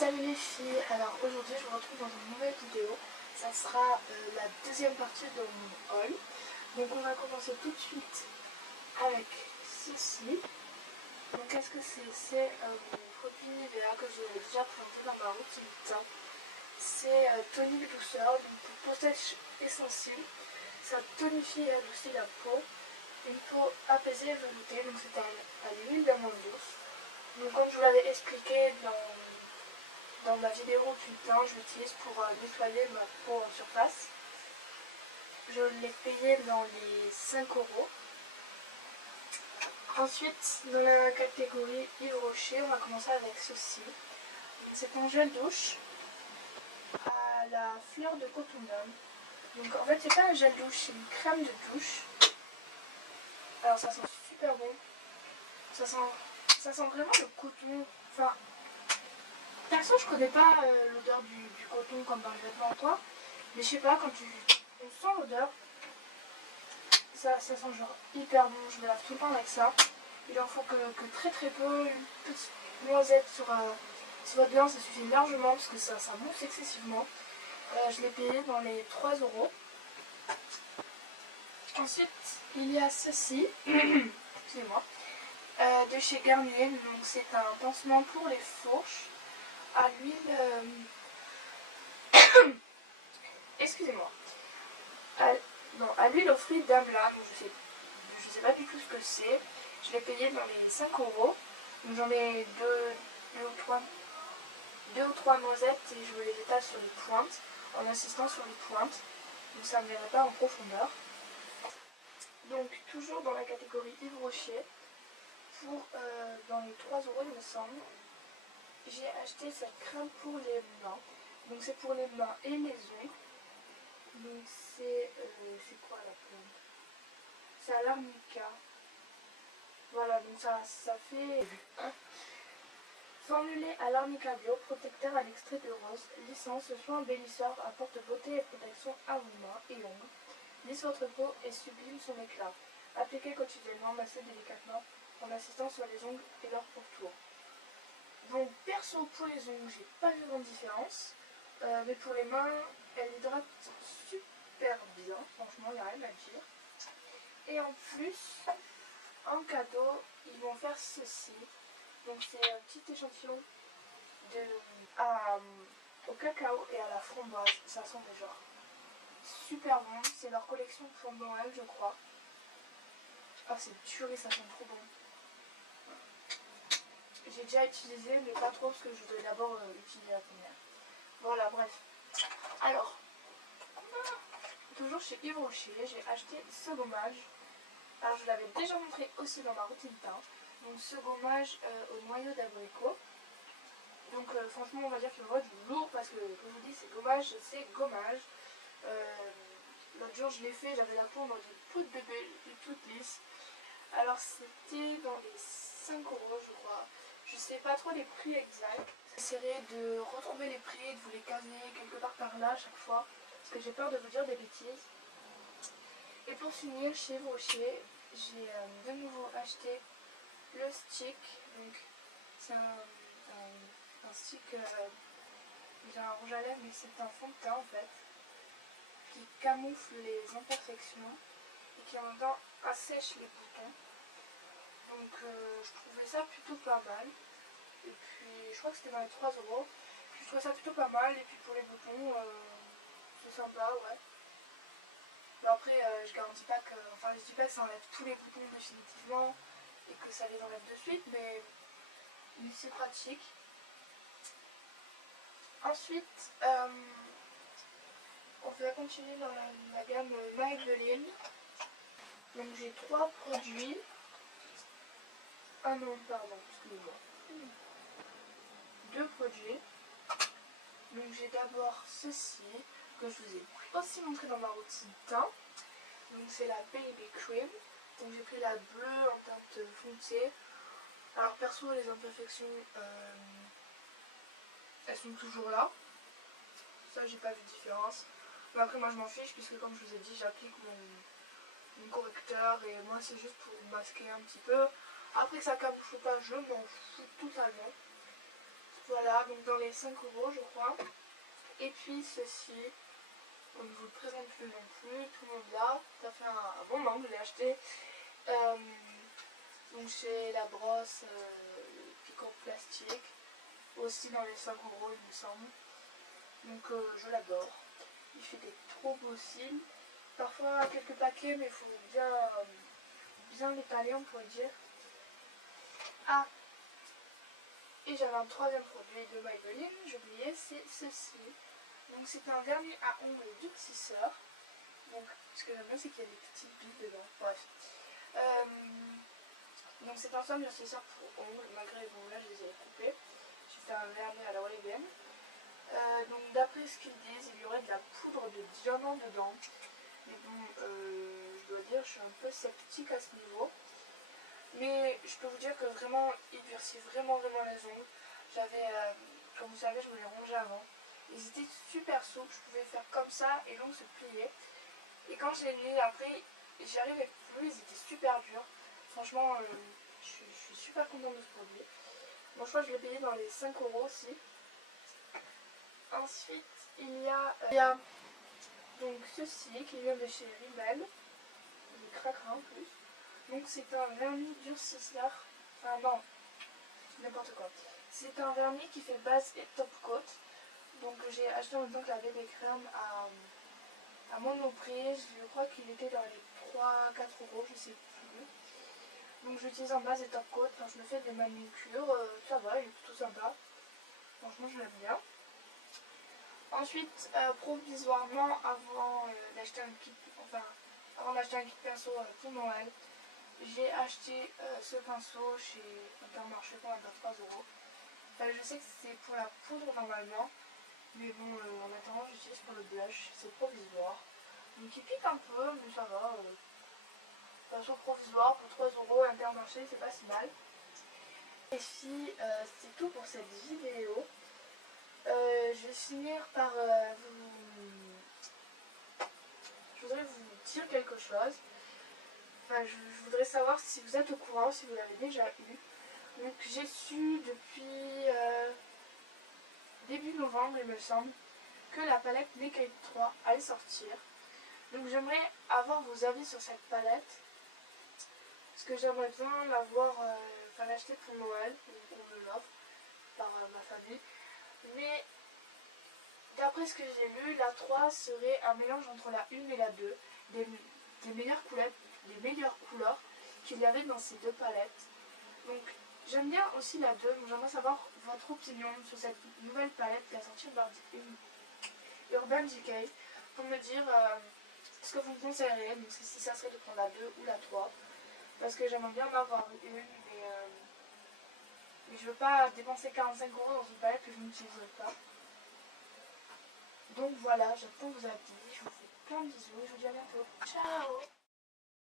Salut les filles, alors aujourd'hui je vous retrouve dans une nouvelle vidéo. Ça sera la deuxième partie de mon haul. Donc on va commencer tout de suite avec ceci. Donc qu'est-ce que c'est? C'est mon produit Nivea que j'ai déjà présenté dans ma routine teint. C'est tonique douceur, donc pour peau sèche et sensible. Ça tonifie et adoucit la peau. Une peau apaisée et veloutée, donc c'est à l'huile d'amande douce. Donc comme je vous l'avais expliqué dans ma vidéo du teint, je l'utilise pour nettoyer ma peau en surface. Je l'ai payé dans les 5 euros. Ensuite, dans la catégorie Yves Rocher, on va commencer avec ceci. C'est un gel douche à la fleur de coton d'homme. Donc en fait, c'est pas un gel douche, c'est une crème de douche. Alors ça sent super bon. Ça sent vraiment le coton. Enfin, perso, je connais pas l'odeur du coton comme dans les vêtements quoi. Mais je sais pas, quand on sent l'odeur, ça sent genre hyper bon. Je me lave tout le temps avec ça. Il en faut que très peu, une petite noisette sur votre bain, ça suffit largement parce que ça mousse excessivement. Je l'ai payé dans les 3 euros. Ensuite, il y a ceci, excusez-moi, de chez Garnier. Donc c'est un pansement pour les fourches à l'huile, excusez-moi, à l'huile aux fruits d'Amla. Donc je sais pas du tout ce que c'est. Je l'ai payé dans les 5 euros. Donc j'en ai deux ou trois noisettes et je me les étale sur les pointes en insistant sur les pointes. Donc ça ne me verrait pas en profondeur. Donc toujours dans la catégorie Yves Rocher, pour dans les 3 euros il me semble, j'ai acheté cette crème pour les mains. Donc c'est pour les mains et les ongles. Donc c'est quoi la plante? C'est à l'arnica. Voilà, donc ça fait formulé à l'arnica bio, protecteur à l'extrait de rose, licence, ce soin embellisseur apporte beauté et protection à vos mains et ongles. Lisse votre peau et sublime son éclat. Appliquez quotidiennement, massez délicatement en assistant sur les ongles et leur pourtour. Donc perso pour les ongles, j'ai pas vu grande différence. Mais pour les mains, elle hydrate super bien, franchement, il n'y a rien à dire. Et en plus, en cadeau, ils vont faire ceci. Donc c'est un petit échantillon au cacao et à la framboise. Ça sent déjà super bon. C'est leur collection pour Noël, je crois. Ah, c'est tuerie, ça sent trop bon. J'ai déjà utilisé, mais pas trop parce que je voudrais d'abord utiliser la première. Voilà, bref. Alors, toujours chez Yves Rocher, j'ai acheté ce gommage. Alors, je l'avais déjà montré aussi dans ma routine teint. Donc, ce gommage au noyau d'abricot. Donc, franchement, on va dire qu'il va du lourd parce que, comme je vous dis, c'est gommage, c'est gommage. L'autre jour, je l'ai fait, j'avais la peau en mode peau de bébé, toute lisse. Alors, c'était dans les 5 euros, je crois. Je sais pas trop les prix exacts. J'essaierai de retrouver les prix et de vous les caser quelque part par là à chaque fois. Parce que j'ai peur de vous dire des bêtises. Et pour finir, chez Yves Rocher, j'ai de nouveau acheté le stick. Donc c'est un stick, j'ai un rouge à lèvres mais c'est un fond de teint en fait. Qui camoufle les imperfections et qui en même temps assèche les boutons. Donc je trouvais ça plutôt pas mal. Et puis je crois que c'était dans les 3 euros. Je trouvais ça plutôt pas mal. Et puis pour les boutons, c'est sympa, ouais. Mais après, je garantis pas que. Enfin, je dis pas que ça enlève tous les boutons définitivement et que ça les enlève de suite, mais c'est pratique. Ensuite, on va continuer dans la gamme Maybelline. Donc j'ai 3 produits. Ah non, pardon, excusez-moi. 2 produits. Donc j'ai d'abord ceci, que je vous ai aussi montré dans ma routine teint. Donc c'est la Baby Cream. Donc j'ai pris la bleue en teinte foncée. Alors perso, les imperfections, elles sont toujours là. Ça, j'ai pas vu de différence. Mais après, moi je m'en fiche, puisque comme je vous ai dit, j'applique mon correcteur. Et moi, c'est juste pour masquer un petit peu. Après que ça camoufle pas, je m'en fous totalement. Voilà, donc dans les 5 euros je crois. Et puis ceci, on ne vous le présente plus non plus, tout le monde l'a. Ça fait un bon moment que je l'ai acheté. Donc c'est la brosse piquant plastique, aussi dans les 5 euros il me semble. Donc je l'adore. Il fait des trop beaux cils. Parfois quelques paquets, mais il faut bien l'étaler, on pourrait dire. Ah, et j'avais un troisième produit de Maybelline, j'oubliais, c'est ceci. Donc c'est un vernis à ongles durcisseur. Donc ce que j'aime bien, c'est qu'il y a des petites billes dedans. Bref. Donc c'est un soin durcisseur pour ongles, malgré bon là je les ai coupés. J'ai fait un vernis à la Ray-Ban. Donc d'après ce qu'ils disent, il y aurait de la poudre de diamant dedans. Mais bon, je dois dire, je suis un peu sceptique à ce niveau. Mais je peux vous dire que vraiment, il durcit vraiment les ongles. J'avais, comme vous savez, je me les rongeais avant. Ils étaient super souples, je pouvais faire comme ça et l'ongle se pliait. Et quand je l'ai mis après, j'y arrivais plus, ils étaient super durs. Franchement, je suis super contente de ce produit. Bon, je crois que je l'ai payé dans les 5 euros aussi. Ensuite, il y a donc ceci qui vient de chez Rimmel. Il craquera en plus. Donc c'est un vernis durcisseur. Ah non, n'importe quoi. C'est un vernis qui fait base et top coat. Donc j'ai acheté en même temps que la BB crème à Monoprix. Je crois qu'il était dans les 3-4 euros, je sais plus. Donc j'utilise en base et top coat. Quand je me fais des manucures, ça va, il est plutôt sympa. Franchement, je l'aime bien. Ensuite, provisoirement, avant d'acheter un kit, pinceau pour Noël, j'ai acheté ce pinceau chez Intermarché pour 23 euros. Enfin, je sais que c'est pour la poudre normalement, mais bon, en attendant, j'utilise pour le blush, c'est provisoire. Donc il pique un peu, mais ça va. Pinceau provisoire pour 3 euros, Intermarché, c'est pas si mal. Et si c'est tout pour cette vidéo. Je vais finir par je voudrais vous dire quelque chose. Enfin, je voudrais savoir si vous êtes au courant, si vous l'avez déjà eu. Donc j'ai su depuis début novembre, il me semble, que la palette Naked 3 allait sortir. Donc j'aimerais avoir vos avis sur cette palette. Parce que j'aimerais bien l'avoir, l'acheter pour Noël. Donc on me l'offre par ma famille. Mais d'après ce que j'ai lu, la 3 serait un mélange entre la 1 et la 2, des meilleures couleurs qu'il y avait dans ces deux palettes. Donc j'aime bien aussi la 2, donc j'aimerais savoir votre opinion sur cette nouvelle palette qui a sorti Urban Decay, pour me dire ce que vous me conseillerez, donc si ça serait de prendre la 2 ou la 3, parce que j'aimerais bien en avoir une, mais je veux pas dépenser 45 euros dans une palette que je n'utiliserai pas. Donc voilà, j'attends vos avis, je vous fais plein de bisous et je vous dis à bientôt. Ciao!